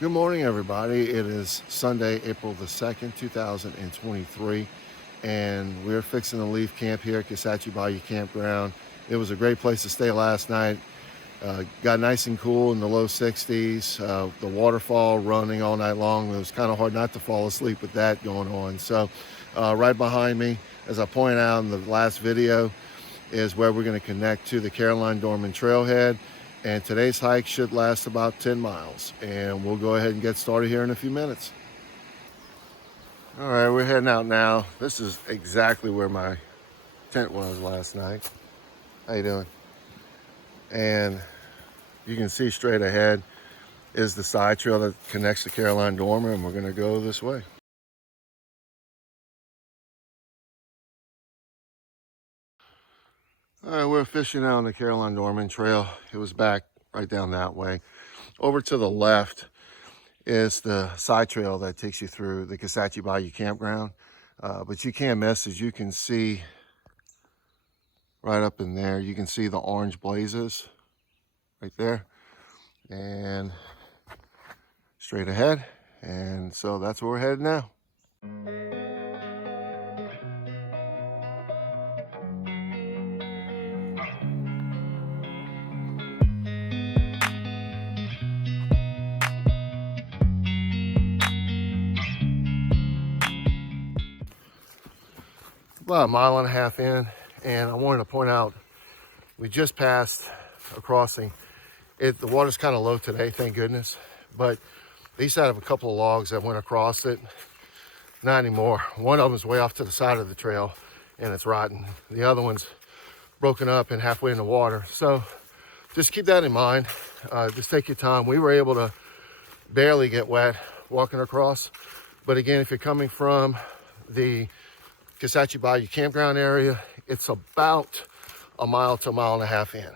Good morning, everybody. It is Sunday, April the 2nd, 2023, and we're fixing to leave camp here at Kisatchie Bayou Campground. It was a great place to stay last night. Got nice and cool in the low 60s. The waterfall running all night long. It was kind of hard not to fall asleep with that going on. So right behind me, as I pointed out in the last video, is where we're going to connect to the Dormon trailhead. And today's hike should last about 10 miles. And we'll go ahead and get started here in a few minutes. All right, we're heading out now. This is exactly where my tent was last night. How you doing? And you can see straight ahead is the side trail that connects to Dormon, and we're gonna go this way. All right, we're fishing out on the Dormon trail. It was back right down that way. Over to the left is the side trail that takes you through the Kisatchie Bayou Campground. But you can't miss, as you can see right up in there, you can see the orange blazes right there. And straight ahead. And so that's where we're headed now. About a mile and a half in, and I wanted to point out we just passed a crossing. The water's kind of low today, thank goodness, but they used to have a couple of logs that went across it. Not anymore. One of them is way off to the side of the trail and it's rotten. The other one's broken up and halfway in the water. So just keep that in mind. Just take your time. We were able to barely get wet walking across, but again, if you're coming from the Kisatchie Bayou Campground area, it's about a mile to a mile and a half in.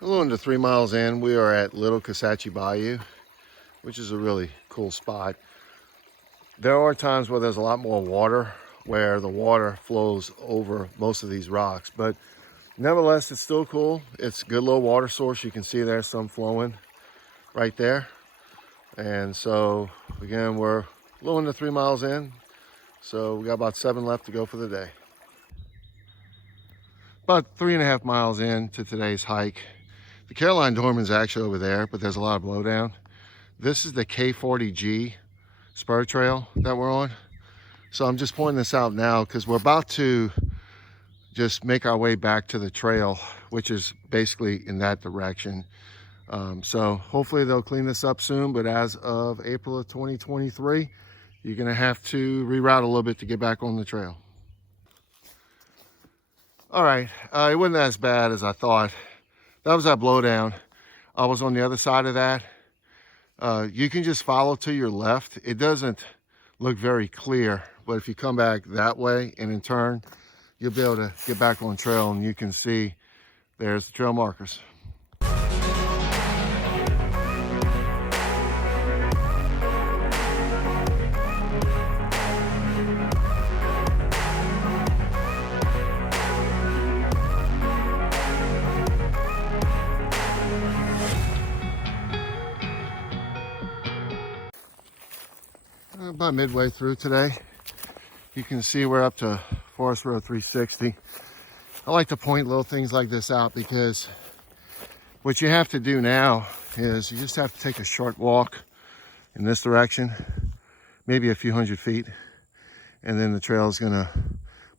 A little under 3 miles in, we are at Little Kisatchie Bayou, which is a really cool spot. There are times where there's a lot more water, where the water flows over most of these rocks, but nevertheless, it's still cool. It's a good little water source. You can see there's some flowing right there. And so, again, we're a little under 3 miles in, so we got about 7 left to go for the day. About 3.5 miles in to today's hike. The Dormon's actually over there, but there's a lot of blowdown. This is the K40G spur trail that we're on. So I'm just pointing this out now because we're about to just make our way back to the trail, which is basically in that direction. So hopefully they'll clean this up soon, but as of April of 2023, you're gonna have to reroute a little bit to get back on the trail. All right, it wasn't as bad as I thought. That was that blowdown. I was on the other side of that. You can just follow to your left. It doesn't look very clear, but if you come back that way and in turn, you'll be able to get back on trail, and you can see there's the trail markers. about midway through today. You can see we're up to Forest Road 360. I like to point little things like this out because what you have to do now is you just have to take a short walk in this direction, maybe a few hundred feet, and then the trail is gonna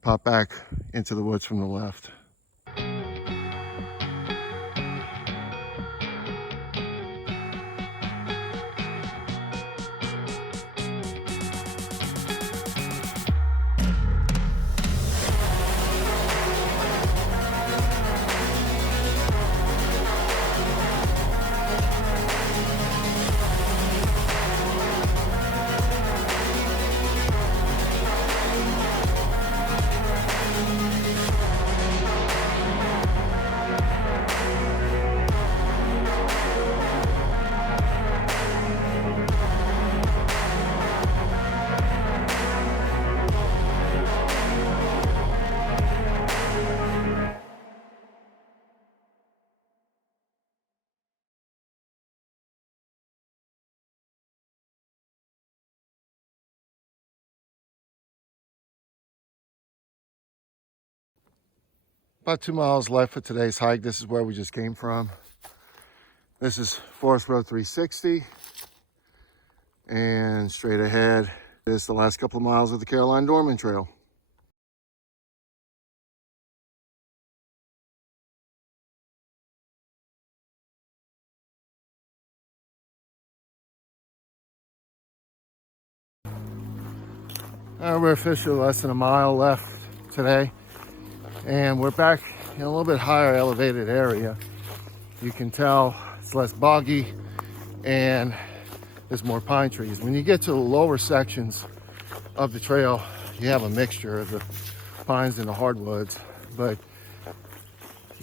pop back into the woods from the left. About 2 miles left for today's hike. This is where we just came from. This is Forest Road 360. And straight ahead is the last couple of miles of the Dormon Trail. We're officially less than a mile left today. And we're back in a little bit higher elevated area. You can tell it's less boggy and there's more pine trees. When you get to the lower sections of the trail, you have a mixture of the pines and the hardwoods. But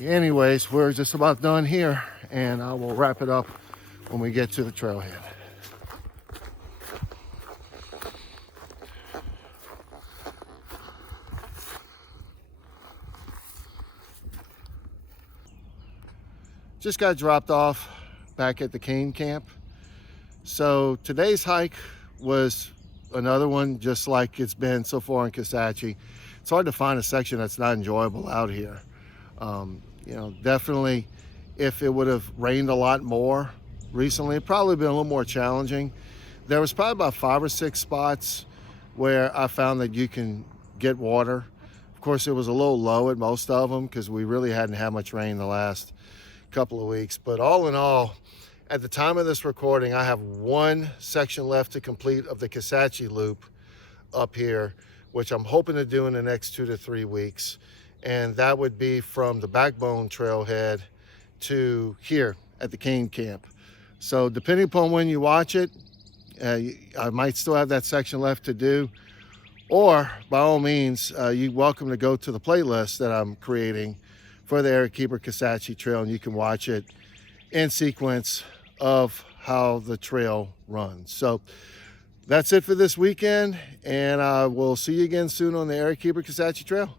anyways, we're just about done here, and I will wrap it up when we get to the trailhead. Just got dropped off back at the cane camp. So today's hike was another one just like it's been so far in Kisatchie. It's hard to find a section that's not enjoyable out here. You know, definitely if it would have rained a lot more recently, it'd probably been a little more challenging. There was probably about 5 or 6 spots where I found that you can get water. Of course, it was a little low at most of them because we really hadn't had much rain the last couple of weeks. But all in all, at the time of this recording, I have 1 section left to complete of the Kisatchie Loop up here, which I'm hoping to do in the next 2 to 3 weeks. And that would be from the Backbone trailhead to here at the cane camp. So depending upon when you watch it, I might still have that section left to do. Or by all means, you're welcome to go to the playlist that I'm creating for the Eric Heber Kisatchie Trail, and you can watch it in sequence of how the trail runs. So that's it for this weekend, and I will see you again soon on the Eric Heber Kisatchie Trail.